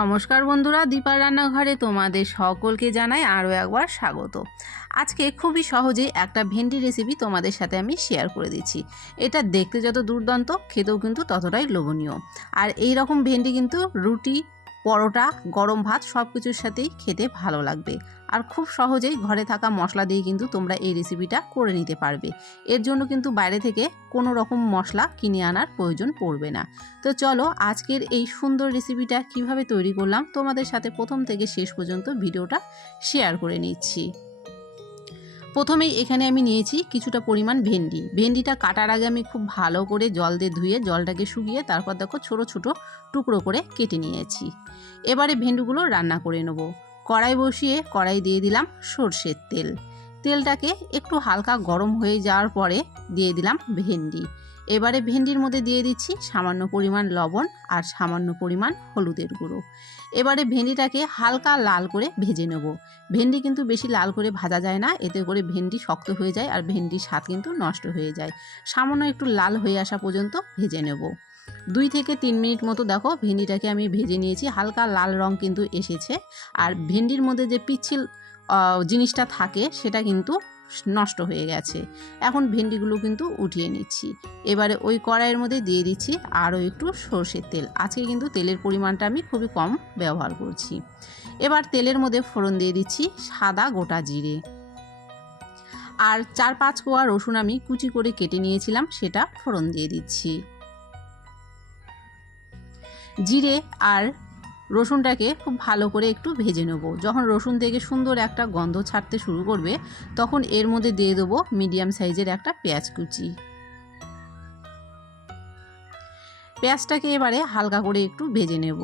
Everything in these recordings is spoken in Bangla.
নমস্কার বন্ধুরা, দীপার রান্নাঘরে তোমাদের সকলকে জানাই আরও একবার স্বাগত। আজকে খুবই সহজেই একটা ভেন্ডি রেসিপি তোমাদের সাথে আমি শেয়ার করে দিচ্ছি। এটা দেখতে যত দুর্দান্ত, খেতেও কিন্তু ততটাই লোভনীয়। আর এই রকম ভেন্ডি কিন্তু রুটি, পরোটা, গরম ভাত সব কিছুর সাথেই খেতে ভালো লাগবে। আর খুব সহজেই ঘরে থাকা মশলা দিয়ে কিন্তু তোমরা এই রেসিপিটা করে নিতে পারবে। এর জন্য কিন্তু বাইরে থেকে কোনো রকম মশলা কিনে আনার প্রয়োজন পড়বে না। তো চলো আজকের এই সুন্দর রেসিপিটা কিভাবে তৈরি করলাম তোমাদের সাথে প্রথম থেকে শেষ পর্যন্ত ভিডিওটা শেয়ার করে নিচ্ছি। প্রথমেই এখানে আমি নিয়েছি কিছুটা পরিমাণ ভেন্ডিটা কাটার আগে আমি খুব ভালো করে জল দিয়ে ধুয়ে জলটাকে শুকিয়ে তারপর দেখো ছোট ছোট টুকরো করে কেটে নিয়েছি। এবারে ভেন্ডিগুলো রান্না করে নেব। কড়াই বসিয়ে কড়াই দিয়ে দিলাম সর্ষের তেল। তেলটাকে একটু হালকা গরম হয়ে যাওয়ার পরে দিয়ে দিলাম ভেন্ডি। এবারে ভেন্ডির মধ্যে দিয়ে দিচ্ছি সামান্য পরিমাণ লবণ আর সামান্য পরিমাণ হলুদের গুঁড়ো। এবারে ভেন্ডিটাকে হালকা লাল করে ভেজে নেব। ভেন্ডি কিন্তু বেশি লাল করে ভাজা যায় না, এতে করে ভেন্ডি শক্ত হয়ে যায় আর ভেন্ডির স্বাদ কিন্তু নষ্ট হয়ে যায়। সামান্য একটু লাল হয়ে আসা পর্যন্ত ভেজে নেব। 2 থেকে 3 মিনিট মতো দেখো ভেন্ডিটাকে আমি ভেজে নিয়েছি। হালকা লাল রং কিন্তু এসেছে। আর ভেন্ডির মধ্যে যে পিচ্ছিল জিনিসটা থাকে সেটা কিন্তু নষ্ট হয়ে গেছে। এখন ভেন্ডিগুলো কিন্তু উঠিয়ে নিচ্ছি। এবারে ওই কড়াইয়ের মধ্যে দিয়ে দিচ্ছি আরও একটু সর্ষের তেল। আজকে কিন্তু তেলের পরিমাণটা আমি খুবই কম ব্যবহার করছি। এবার তেলের মধ্যে ফোড়ন দিয়ে দিচ্ছি সাদা গোটা জিরে আর 4-5 কোয়া রসুন আমি কুচি করে কেটে নিয়েছিলাম, সেটা ফোড়ন দিয়ে দিচ্ছি। জিরে আর রসুনটাকে খুব ভালো করে একটু ভেজে নেব। যখন রসুন থেকে সুন্দর একটা গন্ধ ছাড়তে শুরু করবে তখন এর মধ্যে দিয়ে দেবো মিডিয়াম সাইজের একটা পেঁয়াজ কুচি। পেঁয়াজটাকে এবারে হালকা করে একটু ভেজে নেব।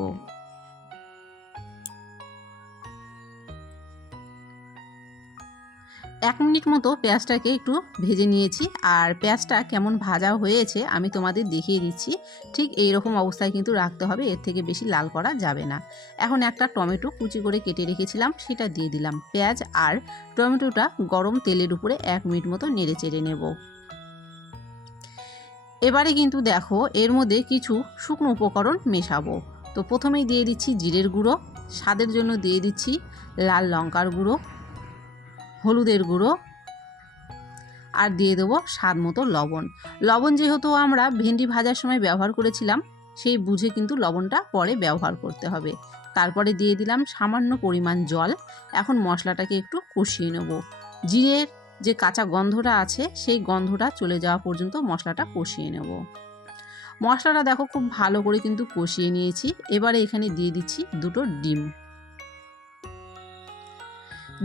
1 মিনিট মতো পেঁয়াজটাকে একটু ভেজে নিয়েছি। আর পেঁয়াজটা কেমন ভাজা হয়েছে আমি তোমাদের দেখিয়ে দিচ্ছি। ঠিক এই রকম অবস্থায় কিন্তু রাখতে হবে, এর থেকে বেশি লাল করা যাবে না। এখন একটা টমেটো কুচি করে কেটে রেখেছিলাম, সেটা দিয়ে দিলাম। পেঁয়াজ আর টমেটোটা গরম তেলের উপরে 1 মিনিট মতো নেড়ে চেড়ে নেব। এবারে কিন্তু দেখো এর মধ্যে কিছু শুকনো উপকরণ মেশাবো। তো প্রথমেই দিয়ে দিচ্ছি জিরের গুঁড়ো, স্বাদের জন্য দিয়ে দিচ্ছি লাল লঙ্কার গুঁড়ো, হলুদের গুঁড়ো আর দিয়ে দেবো স্বাদ মতো লবণ। লবণ যেহেতু আমরা ভেন্ডি ভাজার সময় ব্যবহার করেছিলাম, সেই বুঝে কিন্তু লবণটা পরে ব্যবহার করতে হবে। তারপরে দিয়ে দিলাম সামান্য পরিমাণ জল। এখন মশলাটাকে একটু কষিয়ে নেব। জিরের যে কাঁচা গন্ধটা আছে সেই গন্ধটা চলে যাওয়া পর্যন্ত মশলাটা কষিয়ে নেব। মশলাটা দেখো খুব ভালো করে কিন্তু কষিয়ে নিয়েছি। এবারে এখানে দিয়ে দিচ্ছি 2টো ডিম।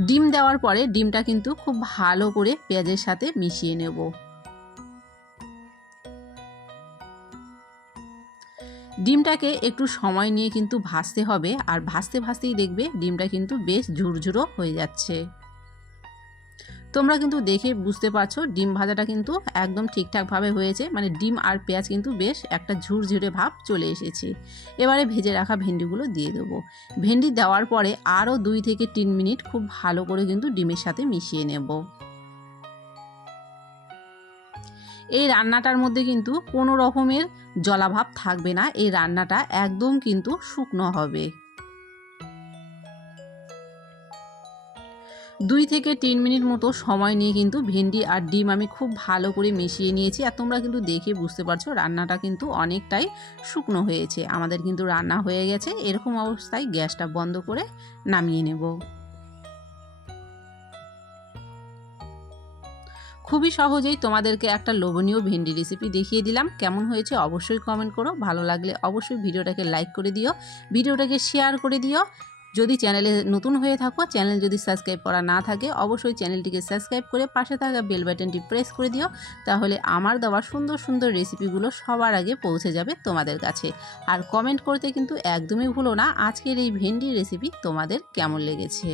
ডিম দেওয়ার পরে ডিমটা কিন্তু খুব ভালো করে পেঁয়াজের সাথে মিশিয়ে নেব। ডিমটাকে একটু সময় নিয়ে কিন্তু ভাজতে হবে। আর ভাজতে ভাজতেই দেখবে ডিমটা কিন্তু বেশ ঝুরঝুরো হয়ে যাচ্ছে। তোমরা কিন্তু দেখে বুঝতে পারছো ডিম ভাজাটা কিন্তু একদম ঠিকঠাকভাবে হয়েছে, মানে ডিম আর পেঁয়াজ কিন্তু বেশ একটা ঝুরঝুরে ভাব চলে এসেছে। এবারে ভেজে রাখা ভেন্ডিগুলো দিয়ে দেবো। ভেন্ডি দেওয়ার পরে আরও 2 থেকে 3 মিনিট খুব ভালো করে কিন্তু ডিমের সাথে মিশিয়ে নেব। এই রান্নাটার মধ্যে কিন্তু কোনো রকমের জলাভাব থাকবে না। এই রান্নাটা একদম কিন্তু শুকনো হবে। 2 থেকে 3 মিনিট মতো সময় নিয়ে কিন্তু ভেন্ডি আর ডিম আমি খুব ভালো করে মিশিয়ে নিয়েছি। আর তোমরা কিন্তু দেখে বুঝতে পারছো রান্নাটা কিন্তু অনেকটাই শুকনো হয়েছে। আমাদের কিন্তু রান্না হয়ে গেছে। এরকম অবস্থায় গ্যাসটা বন্ধ করে নামিয়ে নেব। খুবই সহজেই তোমাদেরকে একটা লোভনীয় ভেন্ডি রেসিপি দেখিয়ে দিলাম। কেমন হয়েছে অবশ্যই কমেন্ট করো। ভালো লাগলে অবশ্যই ভিডিওটাকে লাইক করে দিও, ভিডিওটাকে শেয়ার করে দিও। যদি চ্যানেলে নতুন হয়ে থাকো, চ্যানেল যদি সাবস্ক্রাইব করা না থাকে অবশ্যই চ্যানেলটিকে সাবস্ক্রাইব করে পাশে থাকা বেল বাটনটি প্রেস করে দিও। তাহলে আমার দেওয়া সুন্দর সুন্দর রেসিপিগুলো সবার আগে পৌঁছে যাবে তোমাদের কাছে। আর কমেন্ট করতে কিন্তু একদমই ভুলো না আজকের এই ভেন্ডি রেসিপি তোমাদের কেমন লেগেছে।